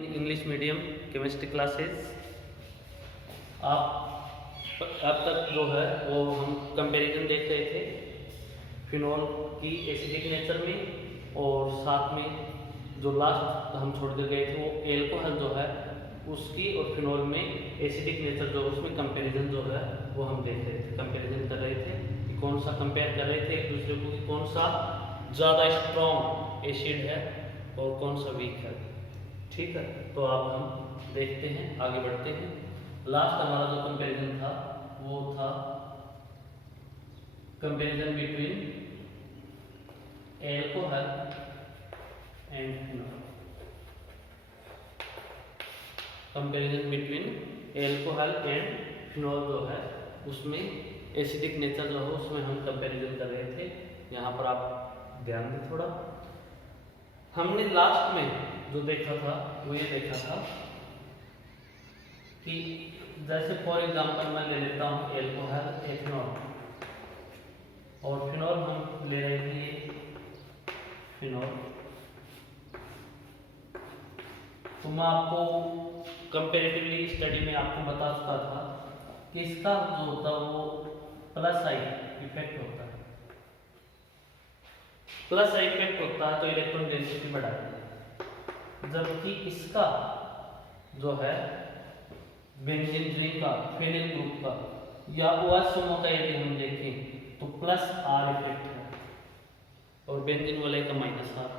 In English medium chemistry classes. आप अब तक जो है वो हम कंपैरिजन देख रहे थे फिनॉल की एसिडिक नेचर में, और साथ में जो लास्ट हम छोड़ कर गए थे वो एल्कोहल जो है उसकी और फिनॉल में एसिडिक नेचर जो उसमें कंपैरिजन जो है वो हम देख रहे थे, कंपैरिजन कर रहे थे कि कौन सा कंपेयर कर रहे थे एक दूसरे को कि कौन सा ज़्यादा स्ट्रॉन्ग एसिड है और कौन सा वीक है। ठीक है, तो अब हम देखते हैं, आगे बढ़ते हैं। लास्ट हमारा जो कंपैरिजन था वो था comparison between alcohol and phenol. Comparison between alcohol and phenol जो है उसमें एसिडिक नेचर जो है उसमें हम कंपैरिजन कर रहे थे। यहाँ पर आप ध्यान दें थोड़ा। हमने लास्ट में जो देखा था वो ये देखा था कि जैसे फॉर एग्जांपल मैं ले लेता हूँ एल्कोहल एथेनॉल और फिनॉल हम ले रहे थे फिनॉल, तो मैं आपको कंपैरेटिवली स्टडी में आपको बता चुका था कि इसका जो होता है वो प्लस आई इफेक्ट होता है। प्लस आई इफेक्ट होता है तो इलेक्ट्रॉन डेंसिटी बढ़ाती है, जबकि इसका जो है बेंजीन रिंग का फेनिल ग्रुप का या OH समूह का यदि हम देखें तो प्लस आर इफेक्ट है और बेंजीन वाले का माइनस आर,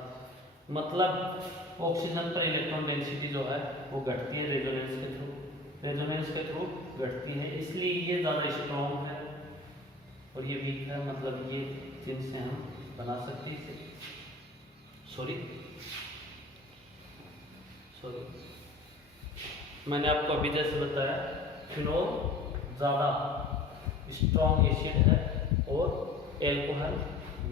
मतलब ऑक्सीजन पर इलेक्ट्रॉन डेंसिटी जो है वो घटती है रेजोनेंस के थ्रू घटती है, इसलिए ये ज़्यादा स्ट्रॉन्ग है और ये वीक है, मतलब ये जिनसे हम बना सकते हैं इसे। सॉरी मैंने आपको अभी जैसे बताया फिनॉल ज़्यादा स्ट्रॉन्ग एसिड है और एल्कोहल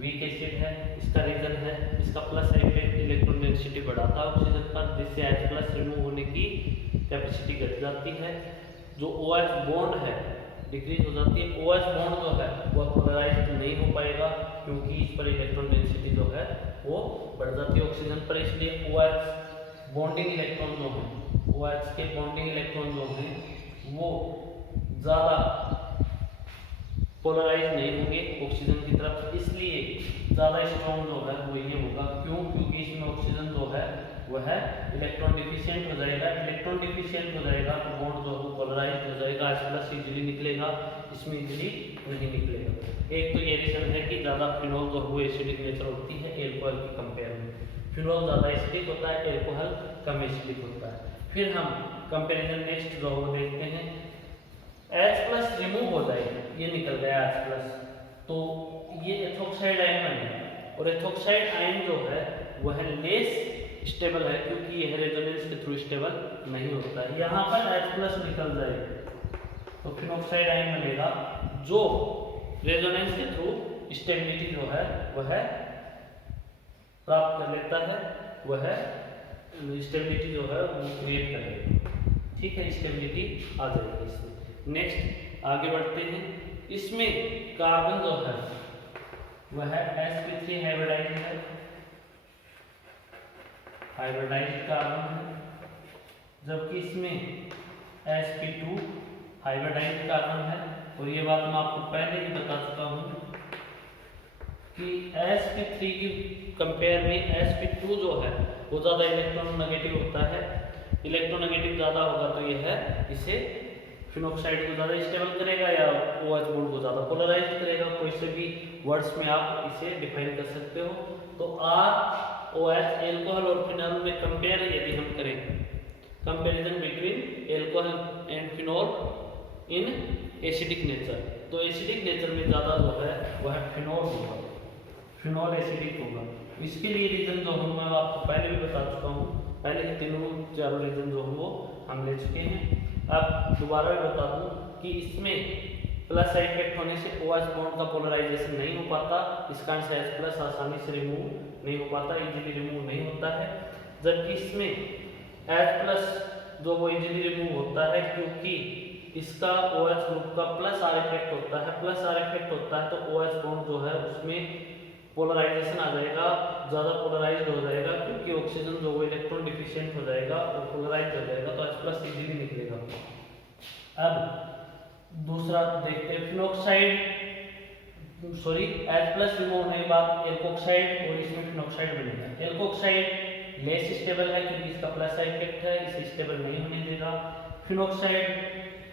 वीक एसिड है। इसका रीजन है इसका प्लस इफेक्ट इलेक्ट्रॉन डेंसिटी बढ़ाता है ऑक्सीजन पर, जिससे H+ रिमूव होने की कैपेसिटी घट जाती है। जो OH बॉन्ड है डिक्रीज हो जाती है। OH बॉन्ड जो है वो पोलराइज्ड नहीं हो पाएगा क्योंकि इस पर इलेक्ट्रॉन डेंसिटी जो है वो बढ़ जाती है ऑक्सीजन पर, इसलिए OH बॉन्डिंग इलेक्ट्रॉन जो है OH के बॉन्डिंग इलेक्ट्रॉन जो हैं वो ज़्यादा पोलराइज नहीं होंगे ऑक्सीजन की तरफ, इसलिए ज़्यादा स्ट्रॉन्ग जो है वो ये होगा। क्यों? क्योंकि इसमें ऑक्सीजन जो है वह इलेक्ट्रॉन डिफिशिएंट हो जाएगा। इलेक्ट्रॉन डिफिशिएंट हो जाएगा तो बॉन्ड जो है पोलराइज हो जाएगा, H+ इजीली निकलेगा, इसमें इजीली नहीं निकलेगा। एक तो ये रीजन है कि ज़्यादा फिनॉल जो है वो एसिडिक नेचर होती है एल्कोहल के कंपेयर में। फिनॉल ज़्यादा एसिडिक होता है, एल्कोहल कम एसिडिक होता है। फिर हम कंपेरिजन नेक्स्ट जो वो देखते हैं, H+ रिमूव हो जाएगा, ये निकल गया H+, तो ये एथोक्साइड आयन बनेगा और एथोक्साइड आयन जो है वह लेस स्टेबल है क्योंकि यह रेजोनेंस के थ्रू स्टेबल नहीं होता है। यहाँ पर H+ निकल जाएगा तो फिनॉक्साइड आयन बनेगा जो रेजोनेंस के थ्रू स्टेबिलिटी जो है वह प्राप्त कर लेता है, वह स्टेबिलिटी जो है वो क्रिएट करेगा। ठीक है, स्टेबिलिटी आ जाएगी इसमें। नेक्स्ट आगे बढ़ते हैं। इसमें कार्बन जो है वह sp3 हाइब्रिडाइज्ड है, हाइब्रिडाइज्ड कार्बन है, जबकि इसमें sp2 हाइब्रिडाइज्ड कार्बन है। और ये बात मैं आपको पहले ही बता चुका हूँ कि sp3 की कंपेयर में sp2 जो है वो ज़्यादा इलेक्ट्रोनेगेटिव होता है। इलेक्ट्रोनेगेटिव ज़्यादा होगा तो यह है इसे फिनॉक्साइड को ज़्यादा स्टेबल करेगा या OH बॉन्ड को ज़्यादा पोलराइज करेगा। कोई से भी वर्ड्स में आप इसे डिफाइन कर सकते हो। तो ROH एल्कोहल और फिनॉल में कंपेयर यदि हम करें, comparison between alcohol and phenol in acidic nature, तो एसिडिक नेचर में ज़्यादा जो है वह फिनॉल होगा, फिनॉल एसिडिक होगा। इसके लिए रीजन जो हम मैं आपको पहले भी बता चुका हूँ, पहले के चारों रीजन जो हम वो हम ले चुके हैं। अब दोबारा भी बता दूं कि इसमें प्लस इफेक्ट होने से OH बॉन्ड का पोलराइजेशन नहीं हो पाता, इस कारण से H+ आसानी से रिमूव नहीं हो पाता, इजीली रिमूव नहीं होता है। जबकि इसमें H+ जो वो इजीली रिमूव होता है क्योंकि इसका OH ग्रुप का प्लस आर इफेक्ट होता है। प्लस आर इफेक्ट होता है तो OH बॉन्ड जो है उसमें पोलराइजेशन आ जाएगा, ज़्यादा पोलराइज्ड हो जाएगा, क्योंकि ऑक्सीजन जो वो इलेक्ट्रॉन डिफिशिएंट हो जाएगा और पोलराइज हो जाएगा, तो H+ इजीली निकलेगा। अब दूसरा देखते हैं फिनॉक्साइड, सॉरी H+ रिमूव होने के बाद एल्कोक्साइड और इसमें फिनॉक्साइड बनेगा। एल्कोक्साइड लेस स्टेबल है क्योंकि इसका प्लस इफेक्ट है, इसे स्टेबल नहीं होने देगा। फिनॉक्साइड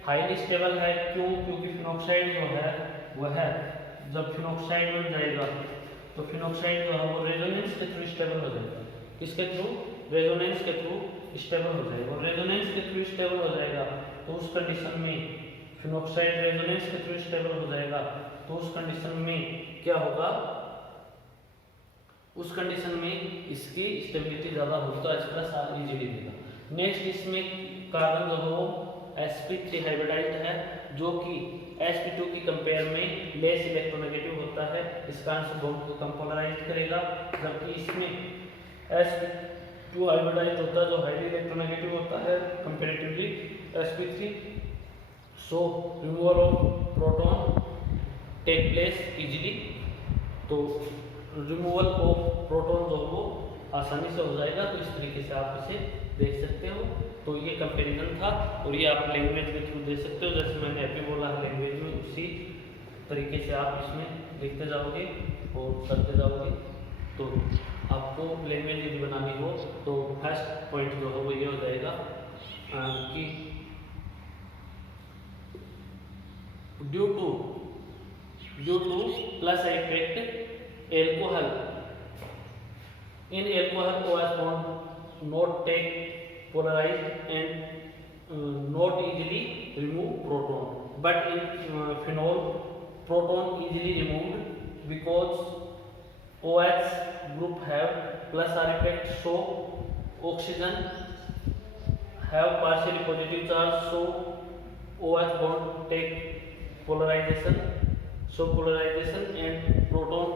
हाईली स्टेबल है, क्यों? क्योंकि फिनॉक्साइड जो है वह है, जब फिनॉक्साइड बन जाएगा तो फिनॉक्साइड जो है वो रेजोनेंस के थ्रू स्टेबल हो जाएगा। किसके थ्रू? रेजोनेंस के थ्रू स्टेबल हो जाएगा। और रेजोनेंस के थ्रू स्टेबल हो जाएगा तो उस कंडीशन में फिनॉक्साइड रेजोनेंस के थ्रू स्टेबल हो जाएगा, तो उस कंडीशन में क्या होगा? उस कंडीशन में इसकी स्टेबिलिटी ज़्यादा होगी तो H+ इजीली देगा। नेक्स्ट इसमें कार्बन जो हो sp3 हाइब्रिडाइज्ड है, जो कि sp2 की कंपेयर में लेस इलेक्ट्रोनेगेटिव होता है, इसका आंसर बॉन्ड को कम पोलराइज करेगा, जबकि इसमें sp2 हाइब्रिडाइज्ड होता है जो हाईली इलेक्ट्रोनेगेटिव होता है comparatively sp3। So removal of proton take place easily, तो रिमूवल ऑफ प्रोटॉन जो वो आसानी से हो जाएगा। तो इस तरीके से आप इसे देख सकते हो। तो ये कंपैरिजन था और ये आप लैंग्वेज के थ्रू दे सकते हो, जैसे मैंने अभी बोला है लैंग्वेज में, उसी तरीके से आप इसमें लिखते जाओगे और करते जाओगे। तो आपको लैंग्वेज यदि बनानी हो तो फर्स्ट पॉइंट जो है वो ये हो जाएगा कि due two plus effect alcohol in alcohol OH bond not take polarized and not easily remove proton, but in phenol proton easily removed because OH group have plus R effect, so oxygen have partially positive charge, so OH bond take polarization, so polarization and proton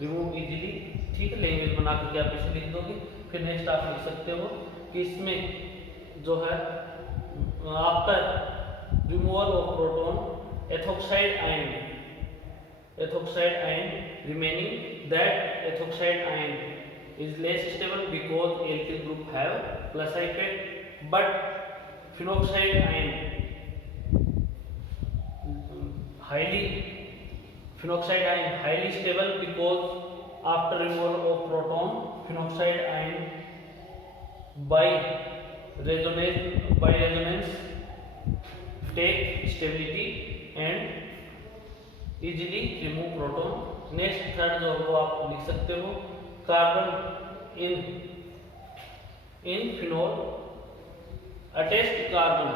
remove easily। ठीक है, language बना करके आप इसे लिख दोगे। फिर next आप लिख सकते हो कि इसमें जो है after removal of proton ethoxide ion remaining, that ethoxide ion is less stable because alkyl group have plus effect, but phenoxide ion highly stable because after removal of proton phenoxide ion by resonance take stability and easily remove proton। Next third जो वो आप लिख सकते हो carbon in phenol attached carbon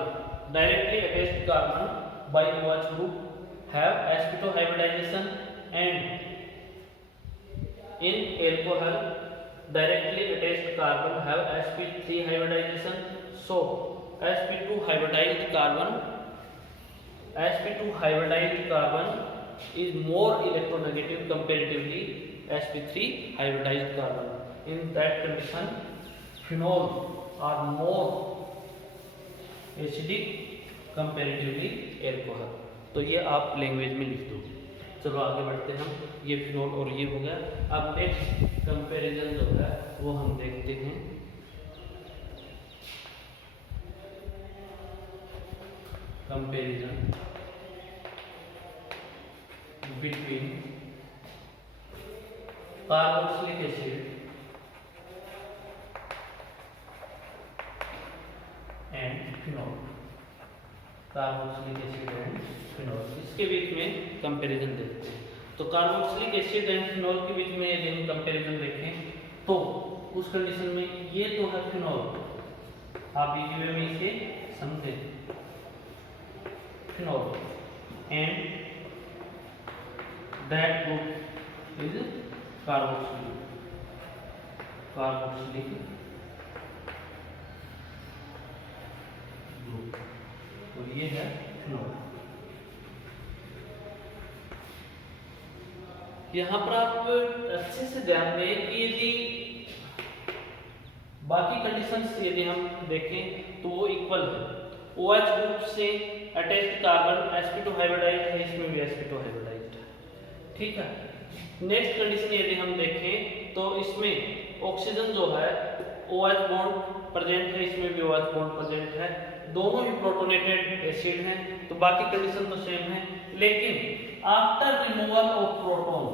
directly attached carbon by OH group have sp2 hybridization, and in alcohol directly attached carbon have sp3 hybridization, so sp2 hybridized carbon is more electronegative comparatively sp3 hybridized carbon। in that condition phenol are more acidic comparatively alcohol। तो ये आप language में लिख दो। चलो आगे बढ़ते हैं हम, ये फिनोल और ये हो गया। अब नेक्स्ट कंपैरिजन जो है वो हम देखते हैं। Comparison between carboxylic acid and phenol, carboxylic acid and phenol, इसके बीच में कंपैरिजन देखते हैं। तो कार्बोक्सिलिक एसिड एंड फिनोल के बीच में यदि हम कंपैरिजन देखें तो उस कंडीशन में ये तो है फिनोल, आप इसी वे में इसे समझें, phenol and that group is carboxylic group, और ये है फिनोल। यहाँ पर आप अच्छे से ध्यान दें कि यदि बाकी कंडीशंस यदि हम देखें तो वो इक्वल है। OH ग्रुप से अटैच्ड कार्बन sp2 हाइब्रिडाइज्ड है, इसमें भी sp2 हाइब्रिडाइज्ड है, ठीक है। नेक्स्ट कंडीशन यदि हम देखें तो इसमें ऑक्सीजन जो है OH बॉन्ड प्रेजेंट है, इसमें भी OH बॉन्ड प्रेजेंट है, दोनों ही प्रोटोनेटेड एसिड हैं, तो बाकी कंडीशन तो सेम है। लेकिन after removal of proton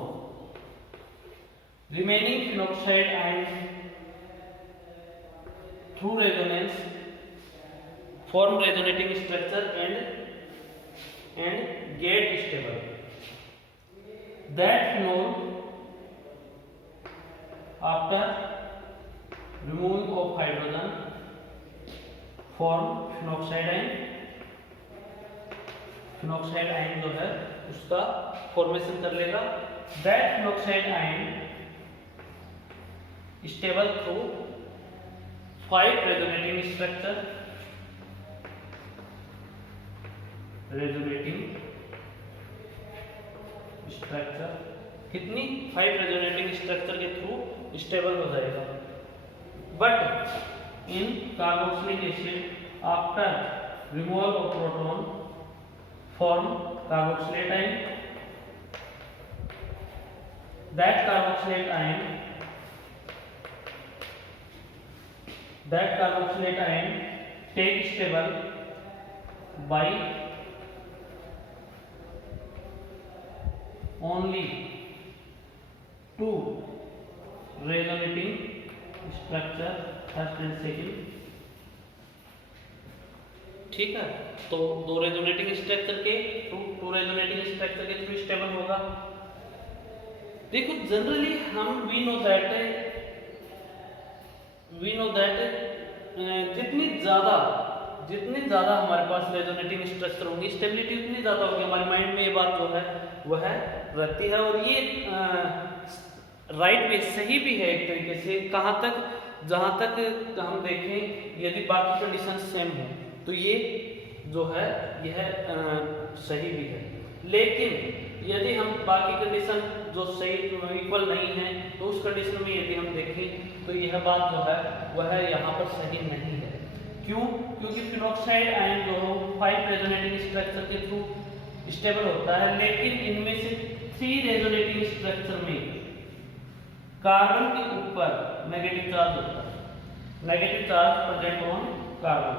remaining phenoxide ions through resonance form resonating structure and get stable. That phenol after removing of hydrogen form phenoxide ion जो है उसका फॉर्मेशन कर लेगा। That phenoxide ion stable through 5 resonating structure कितनी 5 resonating structure के through stable हो जाएगा। But in carboxylic acid after removal of proton form carboxylate ion. That carboxylate ion take stable by only 2 resonating structure first and second। ठीक है, तो 2 resonating structure के to resonating structure के through stable होगा। देखो generally हम we know that जितनी ज्यादा हमारे पास रेजोनेटिंग स्ट्रक्चर होंगी स्टेबिलिटी उतनी ज्यादा होगी। हमारे माइंड में ये बात जो है वह रहती है, और ये राइट भी सही भी है एक तरीके से। कहाँ तक, जहाँ तक हम देखें यदि बाकी कंडीशन सेम हो तो ये जो है यह सही भी है। लेकिन यदि हम बाकी कंडीशन जो सही इक्वल नहीं है तो उस कंडीशन में यदि हम देखें तो यह बात जो है वह यहाँ पर सही नहीं है। क्यों? क्योंकि फिनॉक्साइड आयन जो है 5 रेजोनेटिंग स्ट्रक्चर के थ्रू स्टेबल होता है, लेकिन इनमें से 3 रेजोनेटिंग स्ट्रक्चर में कार्बन के ऊपर नेगेटिव चार्ज होता है। Negative charge present on carbon,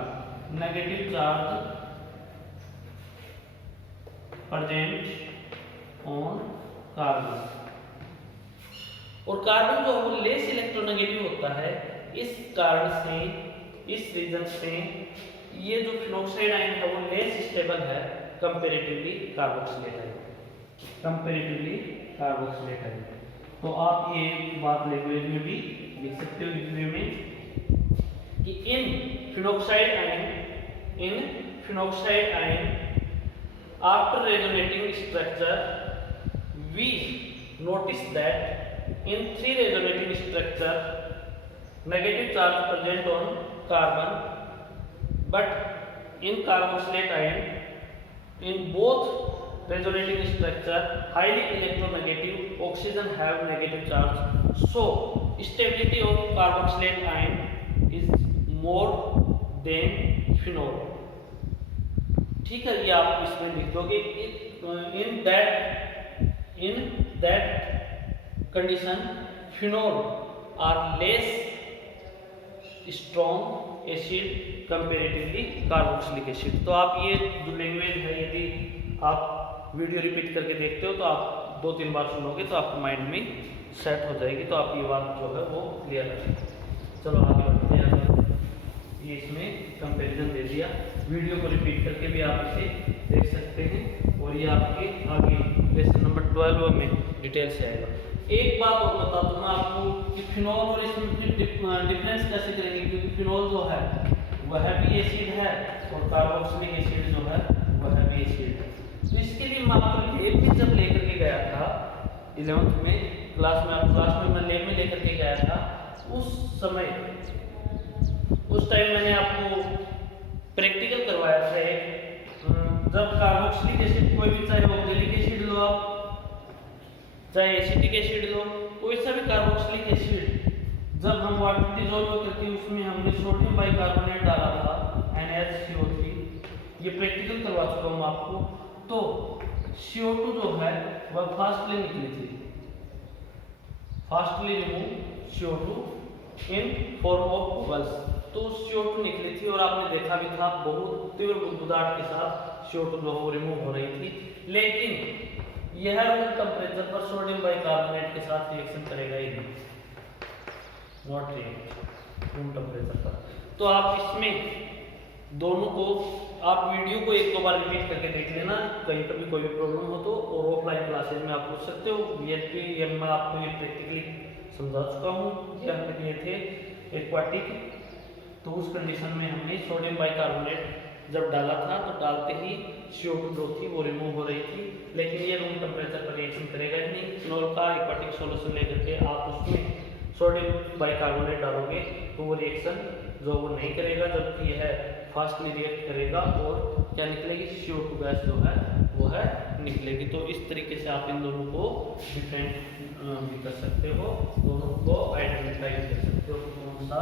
negative charge present on carbon. और कार्बन जो है वो लेस इलेक्ट्रोनेगेटिव होता है। इस कारण से, इस रीजन से ये जो फिनॉक्साइड आयन है वो लेस स्टेबल है कंपैरेटिवली कार्बोक्सिलेट आयन। तो आप ये बात लैंग्वेज में भी लिख सकते हो एग्जाम में कि इन phenoxide ion after resonating structure we notice that in 3 resonating structure negative charge present on carbon, but in carboxylate ion in both resonating structure highly electronegative, oxygen have negative charge, so stability of carboxylate ion is more than phenol। ठीक है, ये आप इसमें लिख दोगे in that condition phenol are less strong acid comparatively carboxylic acid. तो आप ये जो लैंग्वेज है यदि आप वीडियो रिपीट करके देखते हो तो आप 2-3 बार सुनोगे तो आपको माइंड में सेट हो जाएगी, तो आप ये बात जो है वो क्लियर है। चलो आगे बढ़ते हैं। ये इसमें कंपैरिजन दे दिया, वीडियो को रिपीट करके भी आप इसे देख सकते हैं, और ये आपके आगे लेसन नंबर 12 में डिटेल से आएगा। एक बात और बता दूं मैं आपको कि फिनोल और इसमें डिफरेंस कैसे करेंगे, क्योंकि फिनोल जो है वह भी एसिड है और कार्बोक्सिलिक एसिड जो है वह भी एसिड है। तो इसके लिए मैं आपको लेब में जब लेकर के गया था 11th में क्लास में मैं लेब में लेकर के गया था, उस टाइम मैंने आपको प्रैक्टिकल करवाया था। जब कार्बोक्सिलिक एसिड कोई भी, चाहे ऑक्जेलिक एसिड लो आप, चाहे एसिटिक एसिड लो, कोई सा भी कार्बोक्सिलिक एसिड, जब हम वाटर डिसॉल्व करके उसमें हमने सोडियम बाइकार्बोनेट डाला था NaCO3, ये प्रैक्टिकल करवा चुका हूँ आपको। तो CO2 जो है वह फास्टली निकली थी, fastly remove CO2 in form of bubbles. तो CO2 निकली थी और आपने देखा भी था बहुत तीव्र बुदबुदाहट के साथ CO2 जो है वो रिमूव हो रही थी, लेकिन यह रूम टेम्परेचर पर सोडियम बाइकार्बोनेट के साथ रिएक्शन करेगा ही नहीं, नॉट रिएक्ट रूम टेम्परेचर पर। तो आप इसमें दोनों को आप वीडियो को एक दो बार रिपीट करके देख लेना, कहीं पर भी कोई भी प्रॉब्लम हो तो, और ऑफलाइन क्लासेज में आप पूछ सकते हो। ये मैं आपको ये प्रैक्टिकली समझा चुका हूँ कि हमने दिए थे एक्वाटिक, तो उस कंडीशन में हमने सोडियम बाइकार्बोनेट जब डाला था तो डालते ही CO2 जो थी वो रिमूव हो रही थी, लेकिन ये रूम टेम्परेचर पर रिएक्शन करेगा ही नहीं। फिनॉल का एक्वाटिक सॉल्यूशन लेकर के आप उसमें सोडियम बाइकार्बोनेट डालोगे तो वो रिएक्शन जो वो नहीं करेगा, जबकि यह फास्टली रिएक्ट करेगा और क्या निकलेगी, CO2 गैस जो है वो है निकलेगी। तो इस तरीके से आप इन दोनों को डिफरेंट भी कर सकते हो, दोनों को आइडेंटिफाई कर सकते हो कौन सा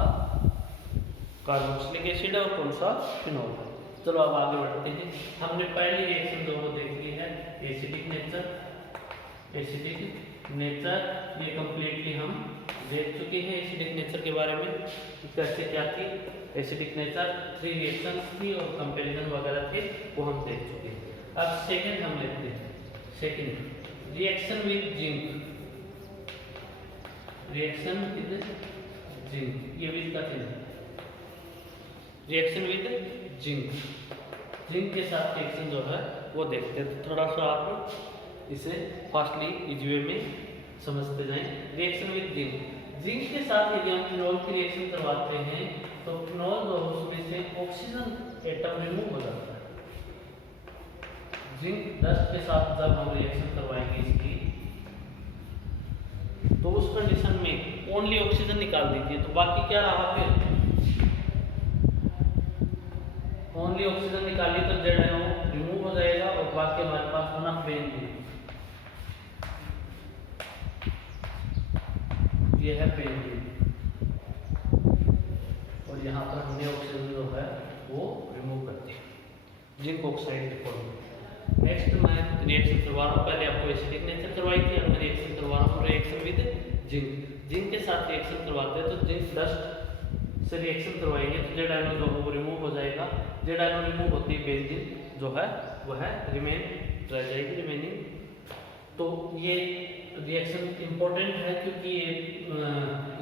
कार्बोक्सिलिक एसिड है और कौन सा फिनॉल है। चलो अब आगे बढ़ते हैं। हमने पहली रिएक्शन जो वो देख ली है एसिडिक नेचर, एसिडिक नेचर ये कंप्लीटली हम देख चुके हैं एसिडिक नेचर के बारे में, कैसे क्या थी एसिडिक नेचर, 3 रिएक्शंस थी और कंपैरिजन वगैरह थे वो हम देख चुके हैं। अब सेकंड हम लेते हैं, second reaction with zinc, reaction with zinc, ये भी इसका चिन्ह है, रिएक्शन विद जिंक, जिंक के साथ रिएक्शन जो है वो देखते हैं। तो थोड़ा सा आप इसे फास्टली इजी वे में समझते जाएं। रिएक्शन विद जिंक, जिंक के साथ यदि हम फिनॉल की रिएक्शन करवाते हैं तो फिनॉल जो है उसमें से ऑक्सीजन एटम रिमूव हो जाता है। जिंक डस्ट के साथ जब हम रिएक्शन करवाएंगे इसकी, तो उस कंडीशन में ओनली ऑक्सीजन निकाल दीजिए, तो बाकी क्या रहा फिर, ओनली ऑक्सीजन निकालिए तो ZNO रिमूव हो जाएगा और बाकी हमारे पास बना बेंजीन, ये है बेंजीन, और यहाँ पर हमने ऑक्सीजन जो है वो रिमूव कर दिया जिंक ऑक्साइड के फॉर्म में। नेक्स्ट मैं रिएक्शन करवा रहा हूँ, पहले आपको एसिडिक नेचर करवाई थी, अब मैं रिएक्शन करवा रहा हूँ रिएक्शन विद जिंक। जिंक के साथ रिएक्शन करवाते हैं तो जिंक डस्ट से रिएक्शन करवाएंगे तो ZNO जो है वो रिमूव हो जाएगा, ZNO रिमूव होती है बेंजीन जो है वह रिमेन रह जाएगी रिमेनिंग। तो ये रिएक्शन इम्पोर्टेंट है क्योंकि ये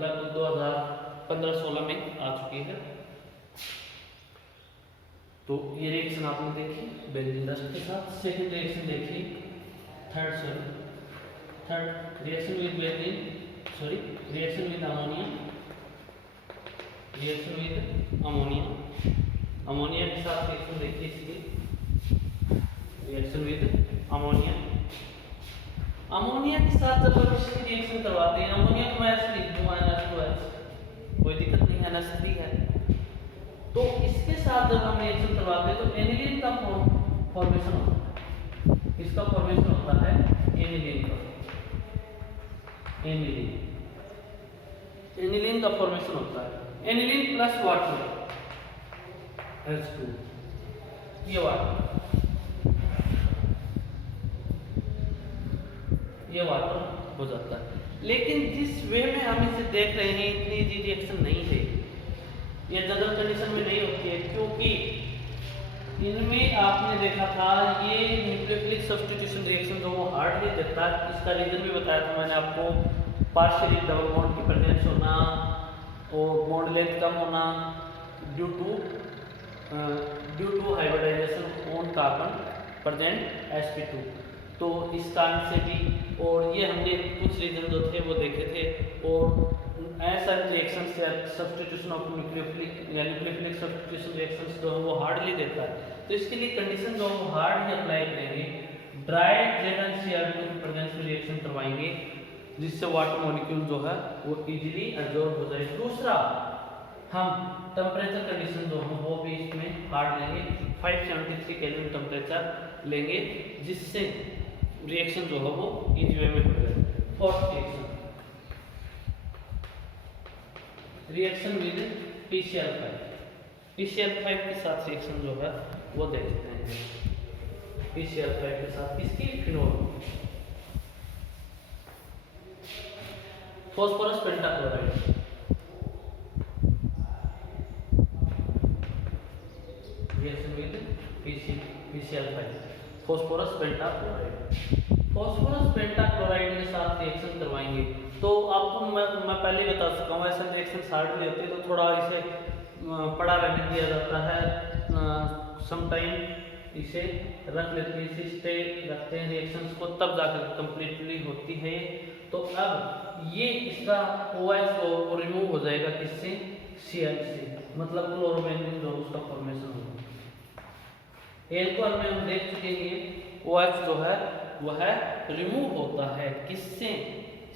लगभग 2015-16 में आ चुकी है। तो ये रिएक्शन आपने देखी बेंजीन डस्ट के साथ। सेकंड रिएक्शन देखी, third reaction with benzene, sorry reaction with ammonia, reaction with ammonia, ammonia के साथ रिएक्शन देखिए इसकी, रिएक्शन विद अमोनिया, अमोनिया के साथ जब हम इसकी रिएक्शन करवाते हैं, अमोनिया को मैं ऐसे लिख दूंगा NH2H, कोई दिक्कत नहीं है, NH3 है। तो इसके साथ जब हम रिएक्शन करवाते हैं तो एनिलीन का फॉर्मेशन होता है, इसका फॉर्मेशन होता है एनिलीन का, एनिलीन का फॉर्मेशन होता है, एनिलीन प्लस वाटर H2, ये वाटर हो जाता है। लेकिन जिस वे में हम इसे देख रहे हैं इतनी इजी रिएक्शन नहीं है, ये जनरल कंडीशन में नहीं होती है, क्योंकि इनमें आपने देखा था ये न्यूक्लियोफिलिक सब्स्टिट्यूशन रिएक्शन जो वो हार्डली देता है। इसका रीजन भी बताया था मैंने आपको, पार्शियली डबल बॉन्ड की प्रेजेंस होना और बॉन्ड लेंथ कम होना due to hybridisation on carbon present sp2। तो इस कारण से भी, और ये हमने कुछ रीजन जो थे वो देखे थे, और ऐसा रिएक्शन से सब्स्टिट्यूशन ऑफ न्यूक्लियोफिलिक या न्यूक्लियोफिलिक सब्स्टिट्यूशन रिएक्शंस जो है वो हार्डली देता है। तो इसके लिए कंडीशन जो हम हार्ड ही अप्लाई करेंगे, ड्राई ZnCl2 की प्रेजेंस में रिएक्शन करवाएंगे जिससे वाटर मॉलिक्यूल जो है वो इजीली एब्जॉर्ब हो जाए। दूसरा, हम टेम्परेचर कंडीशन जो है वो भी इसमें हार्ड लेंगे, 573 केल्विन टेम्परेचर लेंगे जिससे रिएक्शन जो है वो इजी वे में हो जाए। फोर्थ रिएक्शन विद PCl5 के साथ रिएक्शन जो है वो देखते हैं। PCl5 के साथ इसकी phenol, phosphorus pentachloride, reaction with PCl5, phosphorus pentachloride. Phosphorus pentachloride के साथ रिएक्शन करवाएंगे तो आपको मैं पहले ही बता चुका हूँ, ऐसा रिएक्शन शार्टली होती है तो थोड़ा इसे पड़ा रहने दिया जाता है, सम टाइम इसे रख लेते हैं, इसे स्टे रखते हैं रिएक्शंस को, तब जाकर कंप्लीटली होती है। तो अब ये इसका OH को रिमूव हो जाएगा किससे, Cl से, मतलब क्लोरोबेंजीन जो उसका फॉर्मेशन होगा। एल्कोहल में हम देख चुके हैं OH जो है वह रिमूव होता है किससे,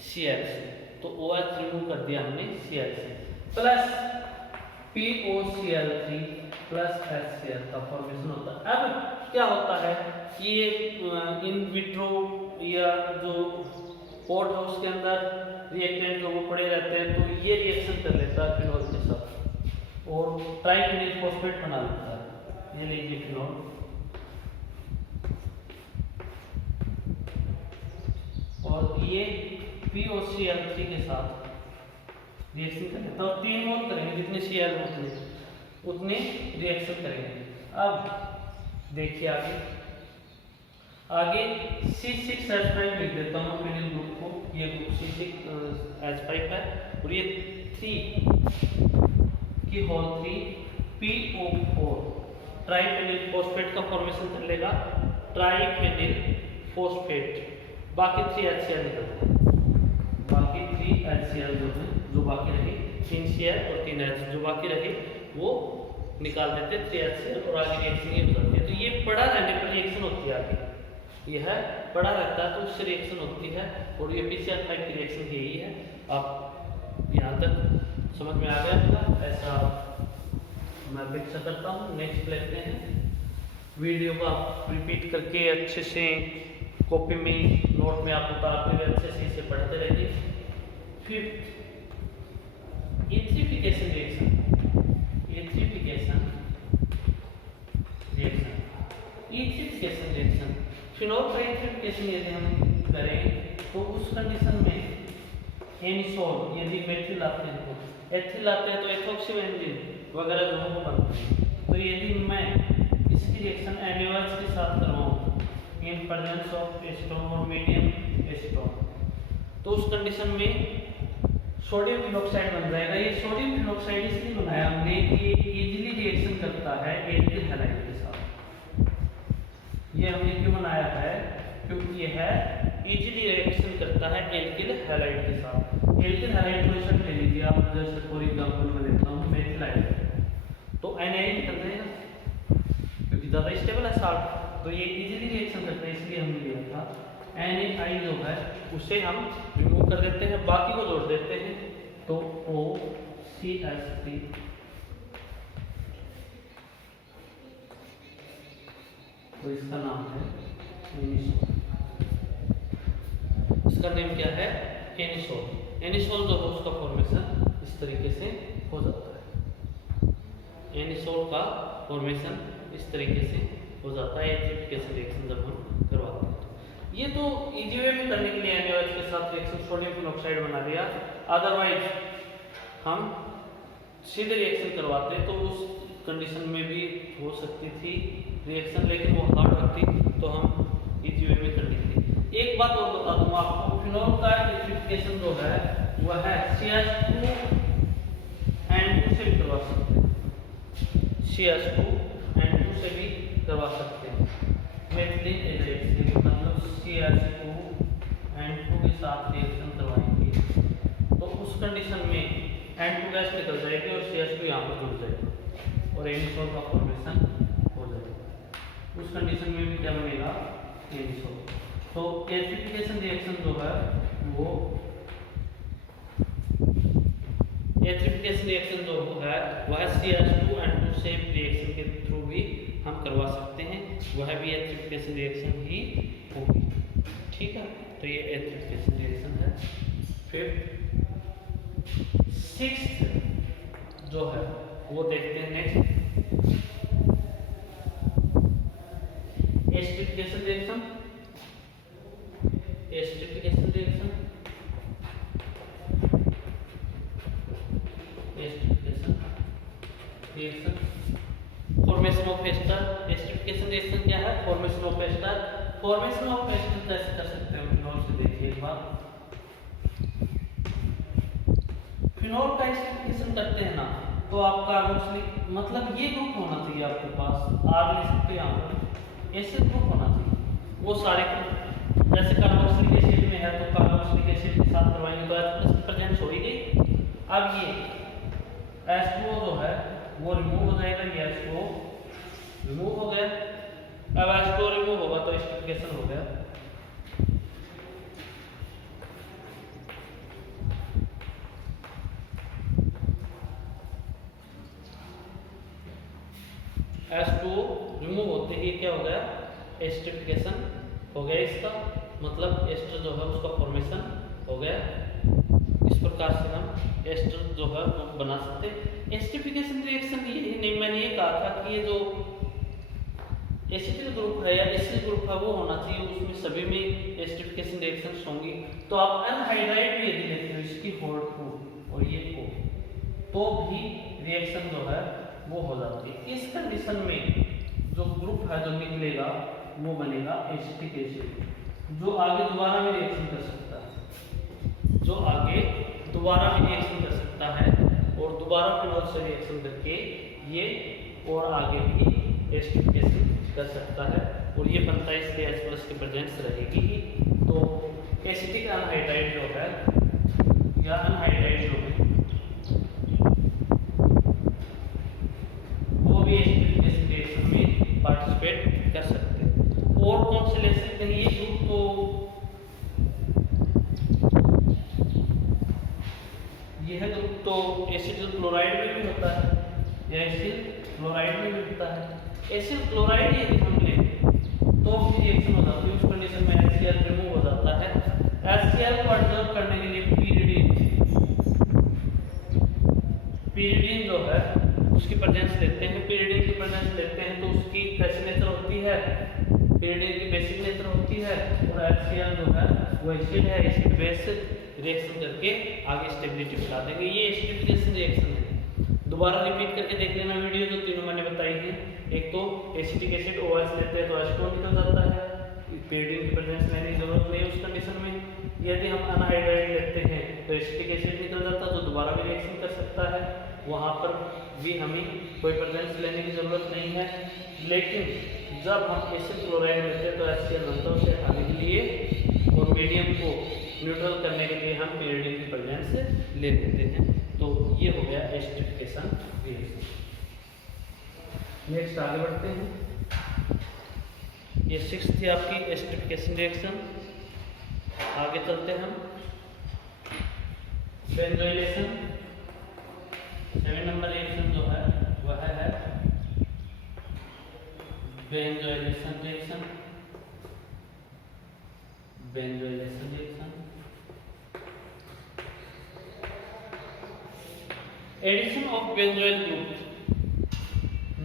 Cl से, तो OH रिमूव कर दिया हमने Cl से, प्लस POCl3 प्लस HCl का फॉर्मेशन होता है। अब क्या होता है, ये इन विट्रो या जो पॉट है उसके अंदर रिएक्टेंट जो वो पड़े रहते हैं, तो ये रिएक्शन कर लेता है फिनॉल के साथ और ट्राइफिनिल फॉस्फेट बना लेता है। ये लीजिए फिनॉल, और ये POCl3 के साथ रिएक्शन करेंगे तो 3 मोल करेंगे, जितने Cl उतने रिएक्शन करेंगे। अब देखिए आगे C6H5 लिख देता हूँ फिनिल ग्रुप को, ये ग्रुप C6H5 है और ये 3 की होल 3 PO4 ट्राइफेनिल फॉस्फेट का फॉर्मेशन कर लेगा, ट्राइफेनिल फॉस्फेट, बाकी 3 HCl निकलते हैं, बाकी 3 HCl जो है, जो बाकी रहे 3 Cl और 3 H जो बाकी रहे वो निकाल देते हैं 3 HCl और आगे रिएक्शन ये हो जाती है। तो ये पड़ा रहने पर रिएक्शन होती है, आगे यह पड़ा रहता है तो उससे रिएक्शन होती है, और ये PCl5 की रिएक्शन यही है। आप यहाँ तक समझ में आ गया होगा, ऐसा मैं अपेक्षा करता हूँ। नेक्स्ट लेते हैं, वीडियो को आप रिपीट करके अच्छे से कॉपी में नोट में आप उतारते हुए अच्छे से इसे पढ़ते रहिए। Fifth, etherification reaction, etherification reaction, etherification reaction, phenol का एथ्रिफिकेशन यदि हम करें तो उस कंडीशन में एनिसोल यदि मेथिल आते हैं तो एथिल आते हैं तो एथोक्सी बेंजीन वगैरह जो है वो बनते हैं। तो यदि मैं इसकी रिएक्शन एनिवल्स के साथ करवाऊँ इन प्रेजेंस ऑफ एसीटोन और मीडियम एसीटोन, तो उस कंडीशन में सोडियम फिनॉक्साइड बन जाएगा। ये सोडियम फिनॉक्साइड इसलिए बनाया हमने कि ये इजीली रिएक्शन करता है एल्किल हैलाइड के साथ। ये हमने क्यों बनाया है, क्योंकि यह इजीली रिएक्शन करता है एल्किल हैलाइड के साथ। एल्किल हैलाइड को शब्द ले लीजिए आप, जैसे फॉर एग्जांपल मैं देता हूँ मेथिल हाइड्राइड, तो NaI निकल जाएगा क्योंकि ज़्यादा स्टेबल है साल्ट, तो ये इजीली रिएक्शन करता है, इसलिए हमने लिया था। NaI जो है उसे हम रिमूव कर देते हैं, बाकी को जोड़ देते हैं, तो OCH3 तो इसका नाम है एनिसोल। इसका नेम क्या है, एनिसोल। एनिसोल जो है उसका फॉर्मेशन इस तरीके से हो जाता है, एनिसोल का फॉर्मेशन इस तरीके से हो जाता है एथ्रिफिकेशन रिएक्शन जब हम करवाते हैं। ये तो इजी वे में करने के लिए एनिवल्स के साथ रिएक्शन सोडियम फिनॉक्साइड बना दिया, अदरवाइज हम सीधे रिएक्शन करवाते तो उस कंडीशन में भी हो सकती थी रिएक्शन, लेकिन वो हार्ड होती, तो हम इजी वे में कर लेंगे। एक बात और बता दूं आपको, फिनॉल का एथ्रिफिकेशन जो है वह है CH2 N2 से भी करवा सकते हैं, CH2 N2 से भी करवा सकते हैं, मेथिलीन एजाइड से भी, मतलब CH2 N2 के साथ रिएक्शन करवाएंगे तो उस कंडीशन में N2 गैस निकल जाएगी और CH2 यहाँ पर जुड़ जाएगा और एनिसोल का फॉर्मेशन हो जाएगा। उस कंडीशन में भी क्या बनेगा, एनिसोल। तो एथ्रिफिकेशन रिएक्शन जो है वो, एथ्रिफिकेशन रिएक्शन जो है वह CH2 N2 से रिएक्शन के थ्रू भी हम करवा सकते हैं, वह भी एथ्रिफिकेशन रिएक्शन ही होगी। ठीक है, तो ये एथ्रिफिकेशन रिएक्शन है। फिर सिक्स्थ जो है वो देखते हैं next, esterification reaction. Esterification reaction formation of ester. Esterification reaction क्या है? Formation of ester. Formation of ester कैसे कर सकते हैं फिनोल से? देखिए एक बार, फिनोल का एस्टरिफिकेशन करते हैं ना तो आप कार्बोक्सिलिक मतलब ये ग्रुप होना चाहिए आपके पास, आर ले सकते हैं यहाँ पर, ऐसे ग्रुप होना चाहिए। वो सारे जैसे कार्बोक्सिलिक एसिड में है तो कार्बोक्सिलिक एसिड के साथ करवाएंगे तो H+ की प्रेजेंस हो ही गई। अब ये H2O जो है वो रिमूव हो जाएगा, ये H2O रिमूव हो गया। अब H2O रिमूव होगा तो एस्टरिफिकेशन हो गया। H2O रिमूव होते ही क्या हो गया? एस्टरिफिकेशन हो गया इसका, मतलब एस्टर जो है उसका फॉर्मेशन हो गया। इस प्रकार से हम एस्टर जो है वो बना सकते हैं। एस्टरिफिकेशन रिएक्शन यही नहीं, मैंने ये कहा था कि ये जो एसिटिल ग्रुप है या एसिल ग्रुप है वो होना चाहिए, उसमें सभी में एस्टरिफिकेशन रिएक्शंस होंगी। तो आप एनहाइड्राइड भी यदि लेते हो इसकी होल्ड और ये को, तो भी रिएक्शन जो है वो हो जाती है। इस कंडीशन में जो ग्रुप है जो निकलेगा वो बनेगा एसिटिक एसिड, जो आगे दोबारा भी रिएक्शन कर सकता है, जो आगे दोबारा भी रिएक्शन कर सकता है और दोबारा फिनोल से रिएक्शन करके ये और आगे भी एस्टरिफिकेशन कर सकता है और ये बनता है, इसलिए H+ की प्रेजेंस रहेगी ही। तो एसिटिक एनहाइड्राइड जो है या एनहाइड्राइड जो है वो भी एस्टरिफिकेशन रिएक्शन में पार्टिसिपेट कर सकते हैं। और कौन से ले सकते हैं ये ग्रुप? तो यह ग्रुप तो एसिटिल क्लोराइड में भी होता है या एसिल क्लोराइड में भी होता है। एसिल क्लोराइड यदि हम लें तो भी रिएक्शन हो जाती है, उस कंडीशन में HCl रिमूव हो जाता है। HCl को ऑब्जर्व करने के लिए pyridine जो है उसकी प्रेजेंस लेते हैं। pyridine की प्रेजेंस लेते हैं तो उसकी कैसी नेचर होती है? pyridine की बेसिक नेचर होती है और HCl जो है वो एसिड है, एसिड बेस रिएक्शन करके आगे स्टेबिलिटी बढ़ा देंगे। ये एस्टरिफिकेशन रिएक्शन है। दोबारा रिपीट करके देख लेना वीडियो जो तीनों मैंने बताई है। एक तो एसिटिक एसिड OH लेते हैं तो H2O निकल जाता है, pyridine की प्रेजेंस लेने की जरूरत नहीं उस कंडीशन में। यदि हम अनहाइड्राइड लेते हैं तो एसिटिक एसिड निकल जाता है जो दोबारा भी रिएक्शन कर सकता है, वहाँ पर भी हमें कोई प्रेजेंस लेने की जरूरत नहीं है। लेकिन जब हम एसिड क्लोराइड लेते हैं तो HCl बनता है, उसे हटाने के लिए और मीडियम को न्यूट्रल करने के लिए हम pyridine की प्रेजेंस ले लेते हैं। तो ये हो गया एस्टरिफिकेशन रिएक्शन। नेक्स्ट आगे बढ़ते हैं। ये 6th थी आपकी एस्टरिफिकेशन रिएक्शन। आगे चलते हैं हम बेंजोइलेशन। 7 नंबर रिएक्शन जो है वह है benzoylation reaction. Benzoylation reaction addition of benzoyl group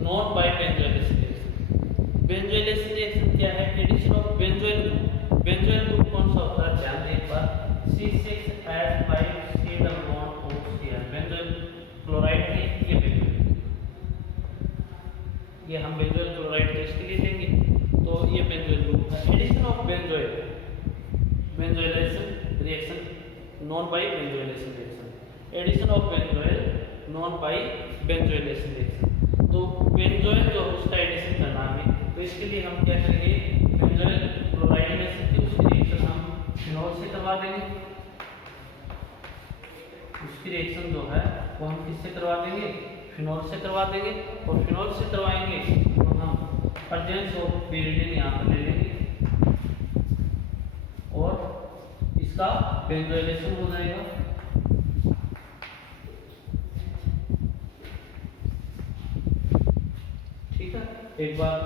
known by benzoylation reaction. Benzoylation reaction क्या है? Addition of benzoyl group. Benzoyl group कौन सा होता है? ध्यान दें एक बार, C6H5 double bond OCl। Benzoyl chloride है, ये बेंजोइल, ये हम बेंजोइल क्लोराइड टेस्ट के लिए लेंगे तो ये बेंजोइल ग्रुप है। Addition of benzoyl, benzoylation reaction known by benzoylation reaction. Addition of benzoyl known by benzoylation reaction. तो बेंजोइल जो उसका एडिशन करना है तो इसके लिए हम क्या करेंगे? बेंजोइल क्लोराइड ले सकते हैं, उसकी रिएक्शन हम फिनोल से करवा देंगे। उसकी रिएक्शन जो है वो हम किससे करवा देंगे? फिनोल से करवा देंगे। और फिनोल से करवाएंगे तो हम प्रेजेंस ऑफ pyridine यहाँ पर ले लेंगे और इसका बेंजोइलेशन हो जाएगा। ठीक है, एक बार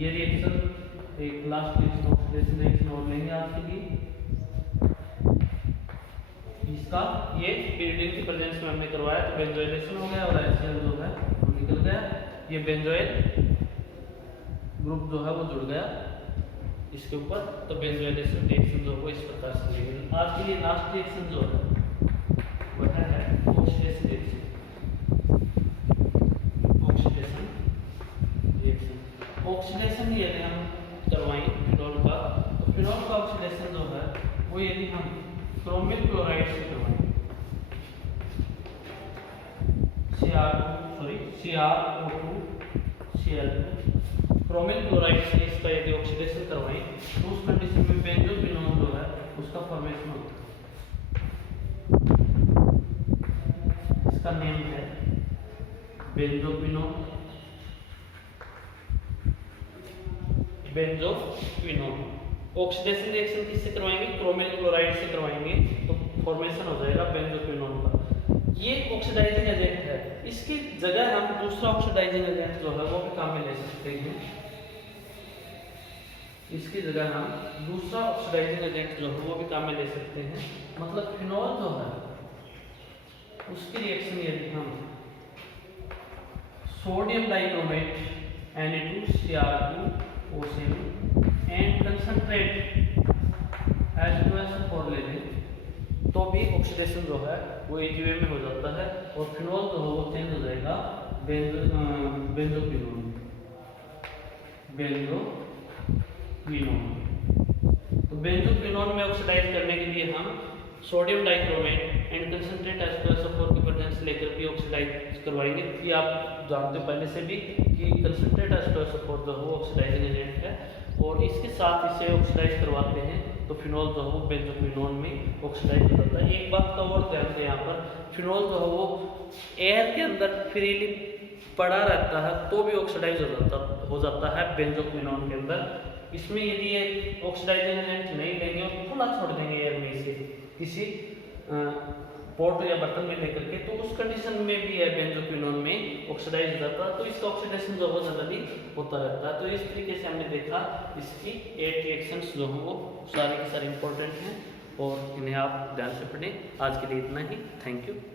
ये रिएक्शन, एक लास्ट रिएक्शन और लेंगे आपके लिए। इसका ये pyridine की प्रेजेंस में हमने करवाया तो बेंजोइलेशन हो गया और HCl जो है वो निकल गया। ये बेंजोइल ग्रुप जो है वो जुड़ गया इसके ऊपर। तो बेंजोइलेशन रिएक्शन जो है इस प्रकार से लेंगे। आज के लिए लास्ट रिएक्शन जो है वह है ऑक्सीडेशन रिएक्शन। ऑक्सीडेशन ऑक्सीडेशन यदि हम करवाएं फिनोल का, तो फिनोल का ऑक्सीडेशन जो है वो यदि हम क्रोमिक क्लोराइड से करवाएं, CrO2 Cl2 क्रोमिक क्लोराइड से इसका यदि ऑक्सीडेशन करवाएं तो उस कंडीशन में बेंजोक्विनोन जो है उसका फॉर्मेशन होता है। इसका नेम है बेंजोक्विनोन। ऑक्सीडेशन रिएक्शन किससे करवाएंगे? क्रोमिक क्लोराइड से करवाएंगे तो फॉर्मेशन हो जाएगा बेंजोक्विनोन का। ये ऑक्सीडाइजिंग एजेंट है, इसकी जगह हम दूसरा ऑक्सीडाइजिंग एजेंट जो है वो भी काम में ले सकते हैं। इसकी जगह हम दूसरा ऑक्सीडाइजिंग एजेंट जो है वो भी काम में ले सकते हैं। मतलब फिनोल जो है उसकी रिएक्शन यदि हम sodium dichromate Na2Cr2O7 and concentrate H2SO4 ले लें तो भी ऑक्सीडेशन जो है वो AgA में हो जाता है और फिनोल जो है वो चेंज हो जाएगा बेंजोक्विनोन। तो बेंजोक्विनोन में ऑक्सीडाइज करने के लिए हम sodium dichromate and concentrate H2SO4 की प्रेजेंस लेकर भी ऑक्सीडाइज करवाएंगे। ये आप जानते हो पहले से भी कि कंसंट्रेट H2SO4 जो है वो ऑक्सीडाइजिंग एजेंट है और इसके साथ इसे ऑक्सीडाइज करवाते हैं तो फिनोल जो है वो बेंजोक्विनोन में ऑक्सीडाइज हो जाता है। एक बात का और ध्यान दें, यहाँ पर फिनोल जो है वो एयर के अंदर फ्रीली पड़ा रहता है तो भी ऑक्सीडाइज हो जाता है बेंजोक्विनोन के अंदर। इसमें यदि ये ऑक्सीडाइजिंग एजेंट नहीं लेंगे और खुला छोड़ देंगे एयर में इसे किसी पॉट या बर्तन में लेकर के, तो उस कंडीशन में भी है बेंजोक्विनोन में ऑक्सीडाइज हो जाता है तो इसका ऑक्सीडेशन जो है जनरली होता रहता है। तो इस तरीके से हमने देखा इसकी 8 रिएक्शंस जो हैं वो सारे के सारे इंपॉर्टेंट हैं और इन्हें आप ध्यान से पढ़ें। आज के लिए इतना ही। Thank you.